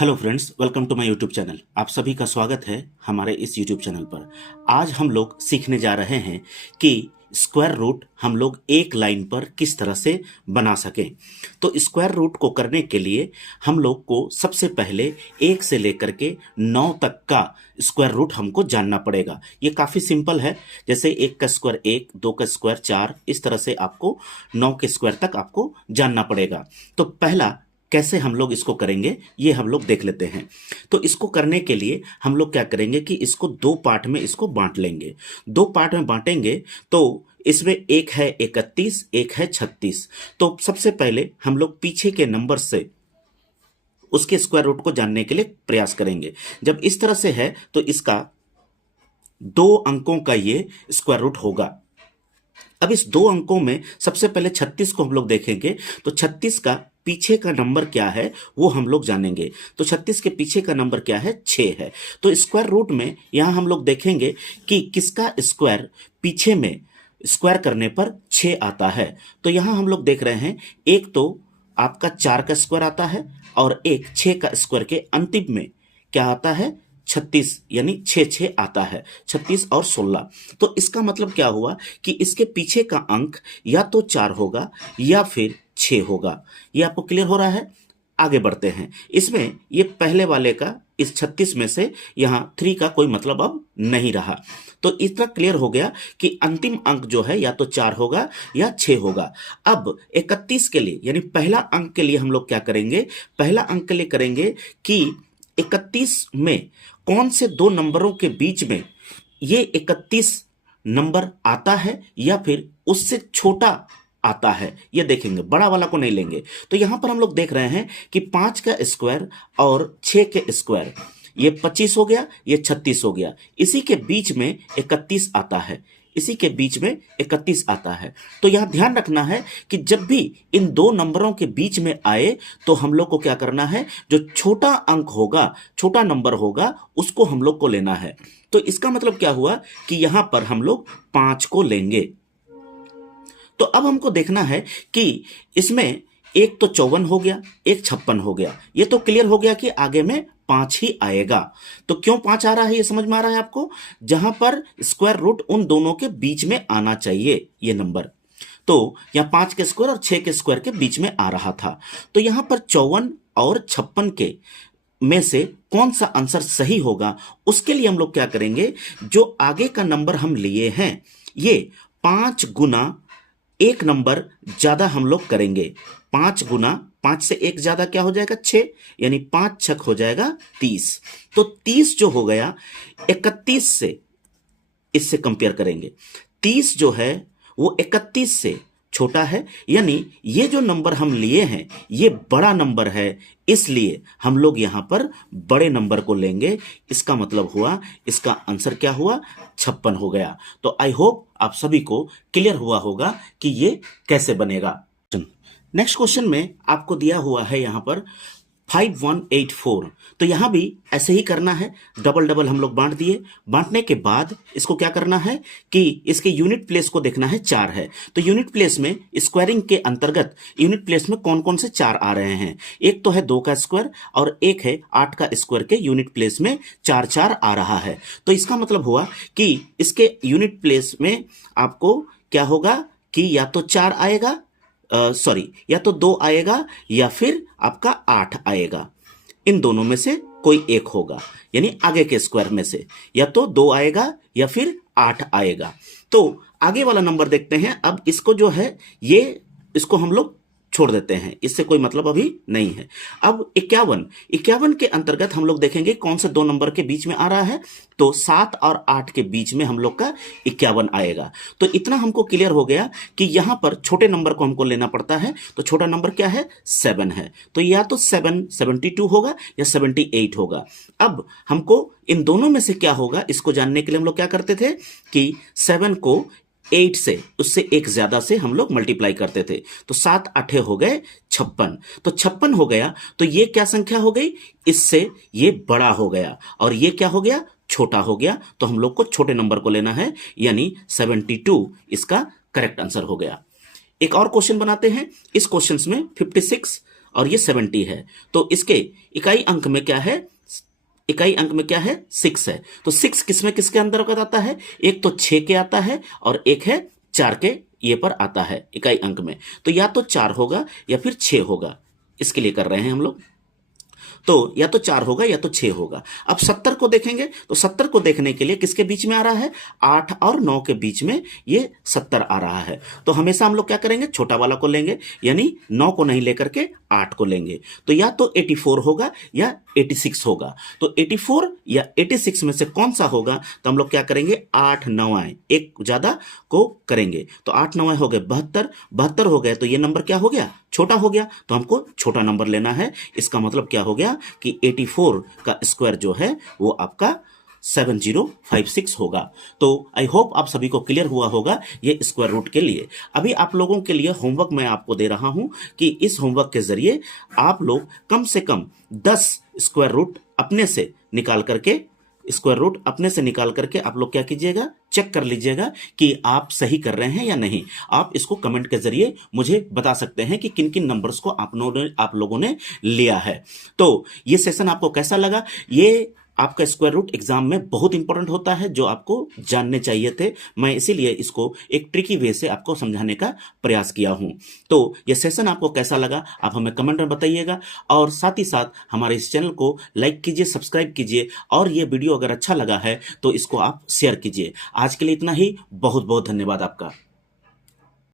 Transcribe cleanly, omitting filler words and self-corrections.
Hello friends, welcome to my YouTube channel. आप सभी का स्वागत है हमारे इस यूट्यूब चैनल पर। आज हम लोग सीखने जा रहे हैं कि स्क्वायर रूट हम लोग एक लाइन पर किस तरह से बना सकें। तो स्क्वायर रूट को करने के लिए हम लोग को सबसे पहले 1 से लेकर के 9 तक का स्क्वायर रूट हमको जानना पड़ेगा। ये काफ़ी सिंपल है, जैसे 1 का स्क्वायर 1, 2 का स्क्वायर 4, इस तरह से आपको 9 के स्क्वायर तक आपको जानना पड़ेगा। तो पहला कैसे हम लोग इसको करेंगे ये हम लोग देख लेते हैं। तो इसको करने के लिए हम लोग क्या करेंगे कि इसको 2 पार्ट में इसको बांट लेंगे। 2 पार्ट में बांटेंगे तो इसमें एक है 31, एक है 36। तो सबसे पहले हम लोग पीछे के नंबर से उसके स्क्वायर रूट को जानने के लिए प्रयास करेंगे। जब इस तरह से है तो इसका 2 अंकों का ये स्क्वायर रूट होगा। अब इस 2 अंकों में सबसे पहले 36 को हम लोग देखेंगे तो 36 का पीछे का नंबर क्या है वो हम लोग जानेंगे। तो 36 के पीछे का नंबर क्या है, 6 है। तो स्क्वायर रूट में यहां हम लोग देखेंगे कि किसका स्क्वायर पीछे में स्क्वायर करने पर 6 आता है। तो यहां हम लोग देख रहे हैं, एक तो आपका 4 का स्क्वायर आता है और एक 6 का स्क्वायर के अंतिम में क्या आता है, 36, यानी 6 आता है, 36 और 16। तो इसका मतलब क्या हुआ कि इसके पीछे का अंक या तो 4 होगा या फिर 6 होगा। ये आपको क्लियर हो रहा है। आगे बढ़ते हैं। इसमें ये पहले वाले का इस 36 में से यहाँ 3 का कोई मतलब अब नहीं रहा। तो इतना क्लियर हो गया कि अंतिम अंक जो है या तो 4 होगा या 6 होगा। अब 31 के लिए यानी पहला अंक के लिए हम लोग क्या करेंगे, पहला अंक के लिए करेंगे कि 31 में कौन से 2 नंबरों के बीच में ये 31 नंबर आता है या फिर उससे छोटा आता है, ये देखेंगे। बड़ा वाला को नहीं लेंगे। तो यहां पर हम लोग देख रहे हैं कि 5 का स्क्वायर और 6 के स्क्वायर, ये 25 हो गया, ये 36 हो गया। इसी के बीच में 31 आता है, इसी के बीच में 31 आता है। तो यहां ध्यान रखना है कि जब भी इन 2 नंबरों के बीच में आए तो हम लोग को क्या करना है, जो छोटा अंक होगा, छोटा नंबर होगा, उसको हम लोग को लेना है। तो इसका मतलब क्या हुआ कि यहां पर हम लोग 5 को लेंगे। तो अब हमको देखना है कि इसमें एक तो 54 हो गया, एक 56 हो गया। ये तो क्लियर हो गया कि आगे में 5 ही आएगा। तो क्यों 5 आ रहा है ये समझ में आ रहा है आपको, जहां पर स्क्वायर रूट उन दोनों के बीच में आना चाहिए ये नंबर। तो यहां 5 के स्क्वायर और 6 के स्क्वायर के बीच में आ रहा था। तो यहां पर 54 और 56 के में से कौन सा आंसर सही होगा, उसके लिए हम लोग क्या करेंगे, जो आगे का नंबर हम लिए हैं ये 5 गुना एक नंबर ज्यादा हम लोग करेंगे। 5 गुना 5 से एक ज्यादा क्या हो जाएगा, 6, यानी 5 छक हो जाएगा 30। तो 30 जो हो गया 31 से, इससे कंपेयर करेंगे। 30 जो है वो 31 से छोटा है, यानी ये जो नंबर हम लिए हैं ये बड़ा नंबर है, इसलिए हम लोग यहां पर बड़े नंबर को लेंगे। इसका मतलब हुआ, इसका आंसर क्या हुआ, 56 हो गया। तो आई होप आप सभी को क्लियर हुआ होगा कि ये कैसे बनेगा। नेक्स्ट क्वेश्चन में आपको दिया हुआ है यहां पर 5184। तो यहां भी ऐसे ही करना है, डबल डबल हम लोग बांट दिए। बांटने के बाद इसको क्या करना है कि इसके यूनिट प्लेस को देखना है, 4 है। तो यूनिट प्लेस में स्क्वायरिंग के अंतर्गत यूनिट प्लेस में कौन कौन से 4 आ रहे हैं, एक तो है 2 का स्क्वायर और एक है 8 का स्क्वायर के यूनिट प्लेस में 4 4 आ रहा है। तो इसका मतलब हुआ कि इसके यूनिट प्लेस में आपको क्या होगा कि या तो 4 आएगा, या तो 2 आएगा या फिर आपका 8 आएगा। इन दोनों में से कोई एक होगा, यानी आगे के स्क्वायर में से या तो 2 आएगा या फिर 8 आएगा। तो आगे वाला नंबर देखते हैं। अब इसको जो है ये, इसको हम लोग छोड़ देते हैं, इससे कोई मतलब अभी नहीं है। अब 51 के अंतर्गत हम लोग देखेंगे कौन से 2 नंबर के बीच में आ रहा है। तो 7 और 8 के बीच में हम लोग का 51 आएगा। तो इतना हमको क्लियर हो गया कि यहां पर छोटे नंबर को हमको लेना पड़ता है। तो छोटा नंबर क्या है, 7 है। तो या तो 72 होगा या 78 होगा। अब हमको इन दोनों में से क्या होगा इसको जानने के लिए हम लोग क्या करते थे कि 7 को 8 से, उससे एक ज्यादा से हम लोग मल्टीप्लाई करते थे। तो 7 8 हो गए 56। तो 56 हो गया तो ये क्या संख्या हो गई, इससे ये बड़ा हो गया और ये क्या हो गया, छोटा हो गया। तो हम लोग को छोटे नंबर को लेना है, यानी 72 इसका करेक्ट आंसर हो गया। एक और क्वेश्चन बनाते हैं। इस क्वेश्चन में 56 और ये 70 है, तो इसके इकाई अंक में क्या है, इकाई अंक में क्या है, 6 है। तो 6 किसमें किसके अंतर्गत आता है, एक तो 6 के आता है और एक है 4 के ये पर आता है इकाई अंक में। तो या तो 4 होगा या फिर 6 होगा, इसके लिए कर रहे हैं हम लोग। तो या तो 4 होगा या तो 6 होगा। अब 70 को देखेंगे तो 70 को देखने के लिए किसके बीच में आ रहा है, 8 और 9 के बीच में ये 70 आ रहा है। तो हमेशा हम लोग क्या करेंगे, छोटा वाला को लेंगे, यानी 9 को नहीं लेकर के 8 को लेंगे। तो या तो 84 होगा या 86 होगा। तो 84 या 86 में से कौन सा होगा, तो हम लोग क्या करेंगे, 8 9 एक ज्यादा को करेंगे। तो 8 9 हो गए 72, 72 हो गए तो ये नंबर क्या हो गया, छोटा हो गया। तो हमको छोटा नंबर लेना है। इसका मतलब क्या हो गया कि 84 का स्क्वायर जो है वो आपका 7056 होगा। तो आई होप आप सभी को क्लियर हुआ होगा ये स्क्वायर रूट के लिए। अभी आप लोगों के लिए होमवर्क मैं आपको दे रहा हूं कि इस होमवर्क के जरिए आप लोग कम से कम 10 स्क्वायर रूट अपने से निकाल करके, स्क्वायर रूट अपने से निकाल करके आप लोग क्या कीजिएगा, चेक कर लीजिएगा कि आप सही कर रहे हैं या नहीं। आप इसको कमेंट के जरिए मुझे बता सकते हैं कि किन किन नंबर्स को आप लोगों ने लिया है। तो ये सेशन आपको कैसा लगा, ये आपका स्क्वायर रूट एग्जाम में बहुत इंपॉर्टेंट होता है, जो आपको जानने चाहिए थे। मैं इसीलिए इसको एक ट्रिकी वे से आपको समझाने का प्रयास किया हूं। तो यह सेशन आपको कैसा लगा आप हमें कमेंट में बताइएगा, और साथ ही साथ हमारे इस चैनल को लाइक कीजिए, सब्सक्राइब कीजिए, और ये वीडियो अगर अच्छा लगा है तो इसको आप शेयर कीजिए। आज के लिए इतना ही, बहुत बहुत धन्यवाद आपका।